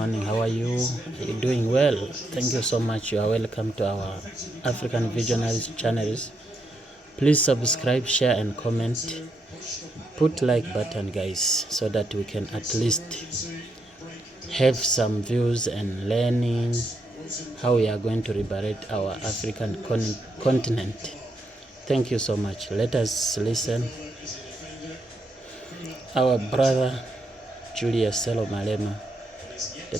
Morning, how are you? Are you doing well? Thank you so much. You are welcome to our African Visionaries channels. Please subscribe, share, and comment. Put like button, guys, so that we can at least have some views and learning how we are going to liberate our African continent. Thank you so much. Let us listen. Our brother Julius Malema, the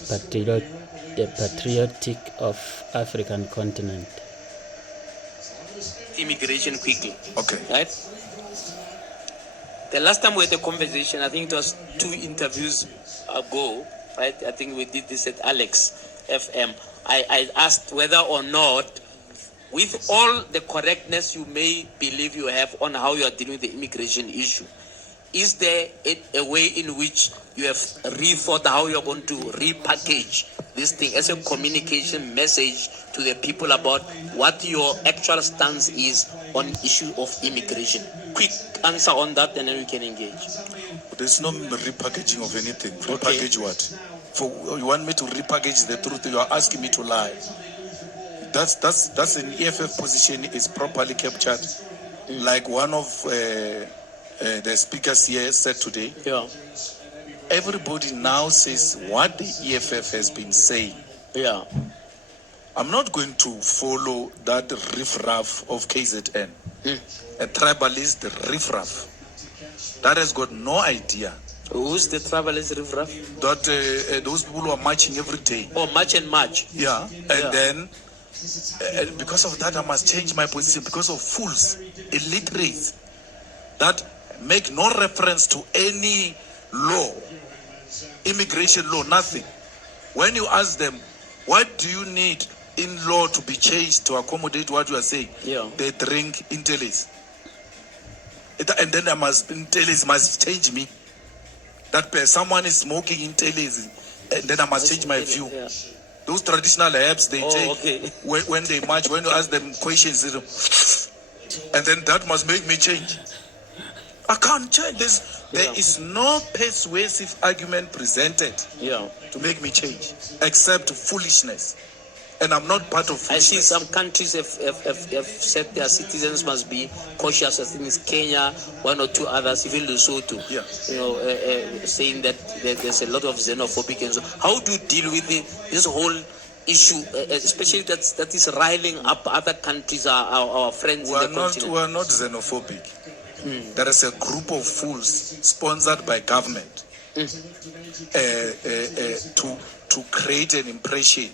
patriotic of African continent. Immigration quickly. Okay. Right? The last time we had a conversation, I think it was 2 interviews ago, right? I think we did this at Alex FM. I asked whether or not, with all the correctness you may believe you have on how you are dealing with the immigration issue, is there a way in which you have rethought how you're going to repackage this thing as a communication message to the people about what your actual stance is on issue of immigration? Quick answer on that, and then we can engage. There's no repackaging of anything. Okay. Repackage what? You want me to repackage the truth? You are asking me to lie. That's an EFF position is properly captured. Like one of the speakers here said today. Yeah. Everybody now says what the EFF has been saying. Yeah. I'm not going to follow that riffraff of KZN. A tribalist riffraff that has got no idea. Who's the tribalist riffraff? That those people who are marching every day. Oh, march and march. Yeah, and then because of that, I must change my position because of fools, illiterates that make no reference to any law, immigration law, nothing. When you ask them, what do you need in law to be changed to accommodate what you are saying? Yeah. They drink Intellis. And then Intellis must change me. That someone is smoking Intellis, and then I must change my view. Yeah. Those traditional herbs they take okay. when they march, when you ask them questions, and then that must make me change. I can't change this. There is no persuasive argument presented to make me change, except foolishness. And I'm not part of foolishness. I see some countries have said their citizens must be cautious. I think it's Kenya, 1 or 2 others, even Lesotho. Yeah. Saying that there's a lot of xenophobic and so. How do you deal with this whole issue, especially that is riling up other countries, our friends in the continent? We are not xenophobic. There is a group of fools sponsored by government to create an impression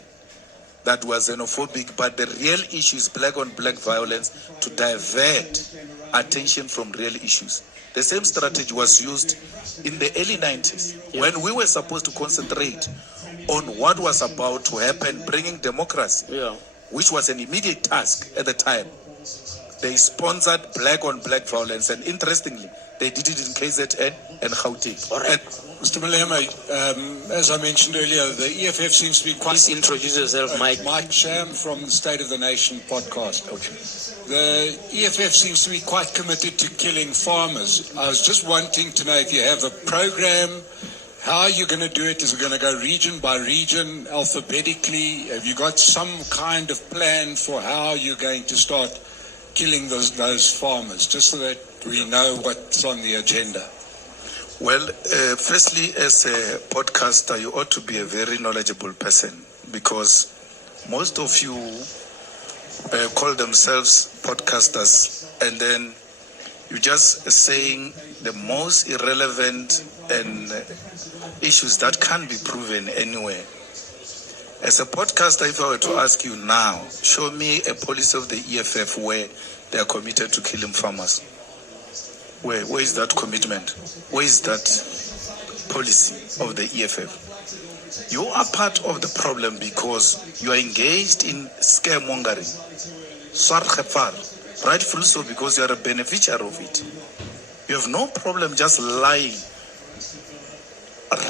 that was xenophobic, but the real issue is black on black violence to divert attention from real issues. The same strategy was used in the early 90s when we were supposed to concentrate on what was about to happen, bringing democracy, which was an immediate task at the time. They sponsored black on black violence, and interestingly, they did it in KZN and Gauteng. All right. Mr. Malema, as I mentioned earlier, the EFF seems to be quite... Please introduce yourself, Mike. Mike Sham from the State of the Nation podcast. Okay. The EFF seems to be quite committed to killing farmers. I was just wanting to know if you have a program, how you're going to do it. Is it going to go region by region, alphabetically? Have you got some kind of plan for how you're going to start killing those farmers, just so that we know what's on the agenda? Well, firstly, as a podcaster, you ought to be a very knowledgeable person, because most of you call themselves podcasters, and then you're just saying the most irrelevant and issues that can't be proven anywhere. As a podcaster, if I were to ask you now, show me a policy of the EFF where they are committed to killing farmers. Where is that commitment? Where is that policy of the EFF? You are part of the problem because you are engaged in scaremongering. Rightfully so, because you are a beneficiary of it. You have no problem just lying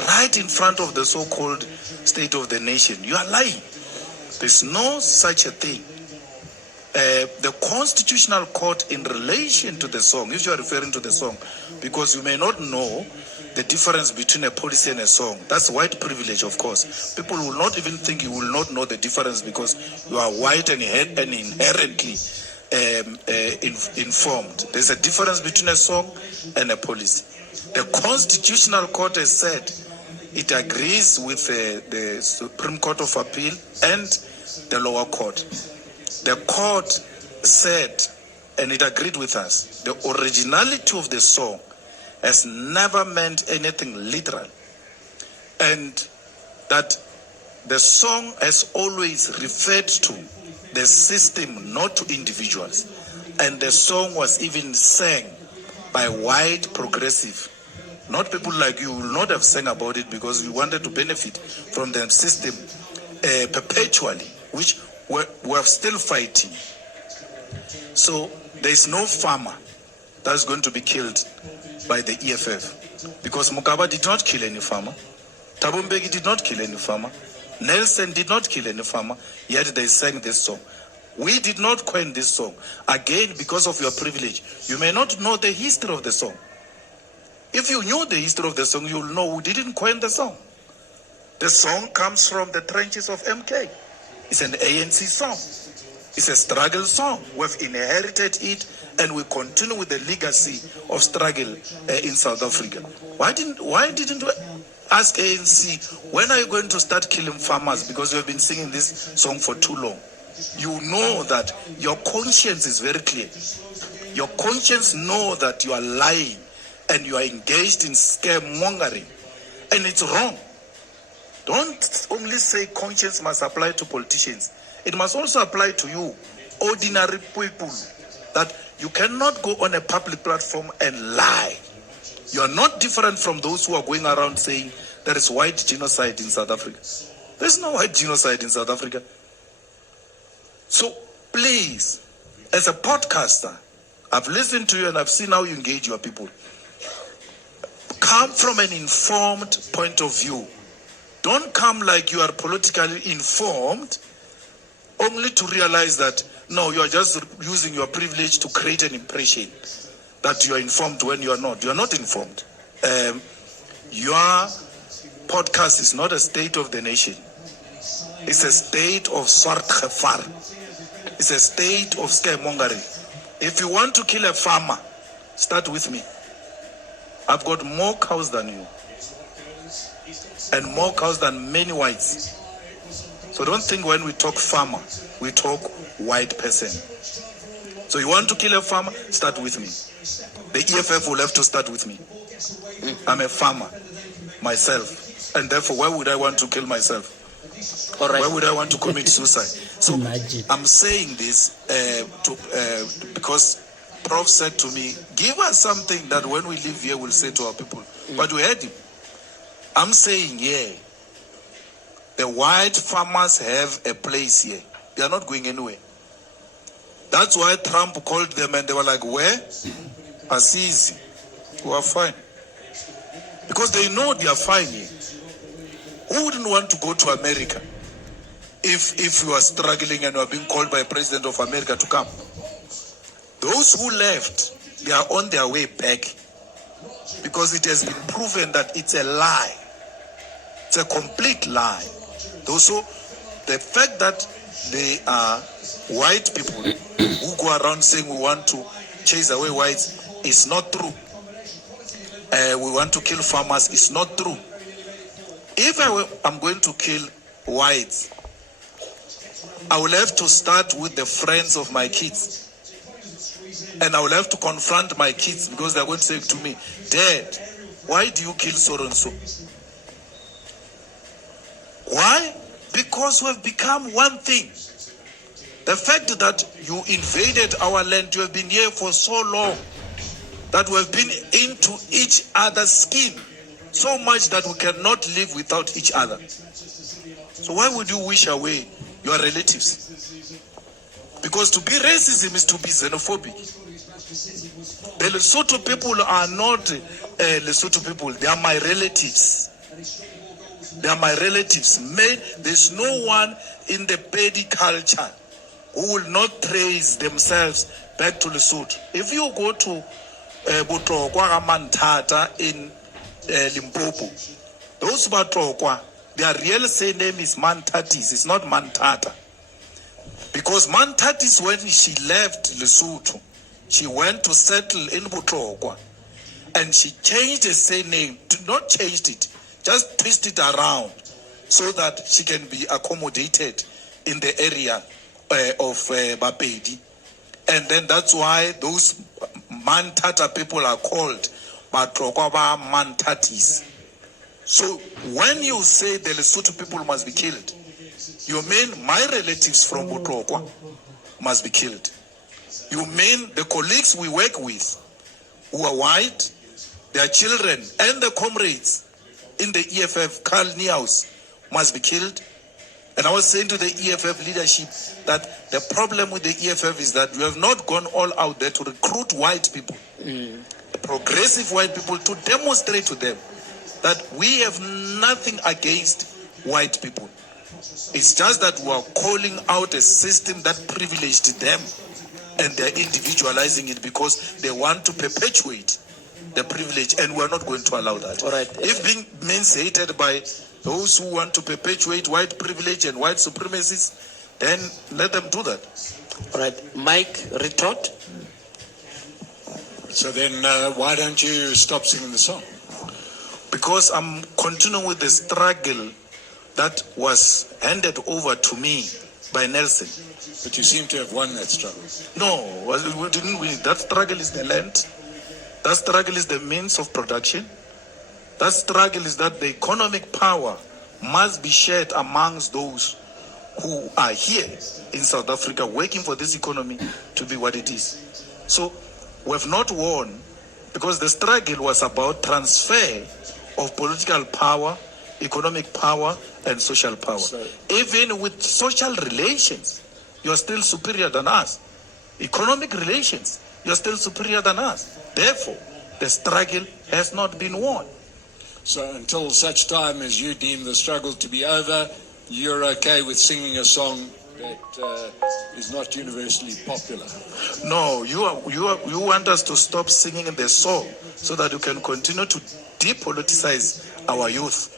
right in front of the so-called state of the nation. You are lying. There's no such a thing. The Constitutional Court, in relation to the song, if you are referring to the song, because you may not know, the difference between a policy and a song. That's white privilege, of course. People will not even think you will not know the difference because you are white and inherently informed. There's a difference between a song and a policy. The Constitutional Court has said it agrees with the Supreme Court of Appeal and the lower court. The court said, and it agreed with us, the originality of the song has never meant anything literal, and that the song has always referred to the system, not to individuals. And the song was even sang by white progressive, not people like you will not have sang about it because we wanted to benefit from the system perpetually, which we're still fighting. So there is no farmer that's going to be killed by the EFF because Mugabe did not kill any farmer, Thabo Mbeki did not kill any farmer, Nelson did not kill any farmer, yet they sang this song. We did not coin this song. Again, because of your privilege, you may not know the history of the song. If you knew the history of the song, you'll know who didn't coin the song. The song comes from the trenches of MK. It's an ANC song. It's a struggle song. We've inherited it and we continue with the legacy of struggle in South Africa. Why didn't we ask ANC, when are you going to start killing farmers? Because you have been singing this song for too long. You know that your conscience is very clear. Your conscience knows that you are lying and you are engaged in scaremongering. And it's wrong. Don't only say conscience must apply to politicians. It must also apply to you, ordinary people, that you cannot go on a public platform and lie. You are not different from those who are going around saying there is white genocide in South Africa. There's no white genocide in South Africa. So please, as a podcaster, I've listened to you and I've seen how you engage your people. Come from an informed point of view. Don't come like you are politically informed only to realize that, no, you are just using your privilege to create an impression that you are informed when you are not. You are not informed. Your podcast is not a state of the nation. It's a state of swart gevaar. It's a state of scaremongering. If you want to kill a farmer, start with me. I've got more cows than you. And more cows than many whites. So don't think when we talk farmer, we talk white person. So you want to kill a farmer, start with me. The EFF will have to start with me. I'm a farmer myself. And therefore, why would I want to kill myself? All right. Why would I want to commit suicide? So Imagine. I'm saying this because Prof said to me, give us something that when we leave here we'll say to our people. But we heard him. I'm saying, yeah, the white farmers have a place here. They are not going anywhere. That's why Trump called them and they were like, where? Assisi. We are fine. Because they know they are fine here. Who wouldn't want to go to America if you are struggling and you are being called by a president of America to come? Those who left, they are on their way back because it has been proven that it's a lie. It's a complete lie. Also, the fact that they are white people who go around saying we want to chase away whites is not true. We want to kill farmers is not true. If I'm going to kill whites, I will have to start with the friends of my kids. And I will have to confront my kids because they're going to say to me, Dad, why do you kill so and so? Why? Because we have become one thing. The fact that you invaded our land, you have been here for so long, that we have been into each other's skin so much that we cannot live without each other. So why would you wish away your relatives? Because to be racism is to be xenophobic. The Lesotho people are not Lesotho people. They are my relatives. They are my relatives. There's no one in the Pedi culture who will not trace themselves back to Lesotho. If you go to Botlokwa Mantata in Limpopo. Those Batrokwa, their real surname is Mantatis. It's not Mantata. Because Mantatis, when she left Lesotho, she went to settle in Butrokwa. And she changed the surname, not changed it, just twist it around so that she can be accommodated in the area of Bapedi. And then that's why those Mantata people are called Batrokwaba Mantatis. So when you say the Lesotho people must be killed, you mean my relatives from Botrokwa must be killed. You mean the colleagues we work with who are white, their children and the comrades in the EFF, Carl Niehaus, must be killed. And I was saying to the EFF leadership that the problem with the EFF is that you have not gone all out there to recruit white people, progressive white people, to demonstrate to them that we have nothing against white people. It's just that we are calling out a system that privileged them and they're individualizing it because they want to perpetuate the privilege, and we're not going to allow that. All right. If being means hated by those who want to perpetuate white privilege and white supremacists, then let them do that. All right. Mike, retort. So then why don't you stop singing the song? Because I'm continuing with the struggle that was handed over to me by Nelson. But you seem to have won that struggle. No, we didn't win. That struggle is the land. That struggle is the means of production. That struggle is that the economic power must be shared amongst those who are here in South Africa working for this economy to be what it is. So we have not won because the struggle was about transfer of political power, economic power, and social power. Even with social relations, you are still superior than us. Economic relations, you are still superior than us. Therefore, the struggle has not been won. So until such time as you deem the struggle to be over, you're okay with singing a song that is not universally popular? No, you want us to stop singing the song so that you can continue to depoliticize our youth.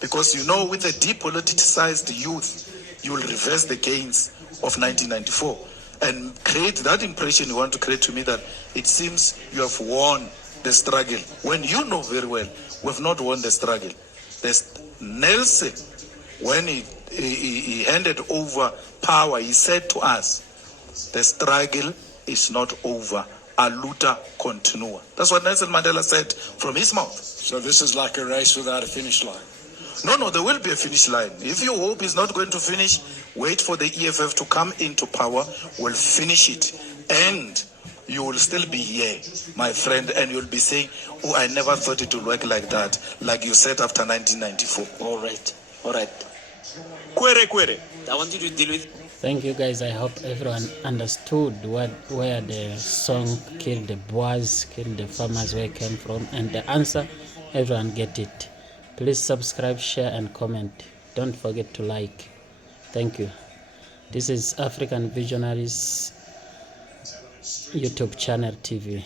Because you know, with a depoliticized youth, you will reverse the gains of 1994 and create that impression you want to create to me that it seems you have won the struggle, when you know very well we have not won the struggle. Nelson, when he handed over power, he said to us, the struggle is not over. A luta continua. That's what Nelson Mandela said from his mouth. So this is like a race without a finish line? No, there will be a finish line. If you hope it's not going to finish, wait for the EFF to come into power. We'll finish it. And you will still be here, my friend, and you'll be saying, oh, I never thought it would work like that, like you said after 1994. All right. Kwere. I want you to deal with. Thank you guys. I hope everyone understood where the song Kill the Bours, Kill the Farmers, where it came from, and the answer, everyone get it. Please subscribe, share and comment. Don't forget to like. Thank you. This is African Visionaries YouTube channel TV.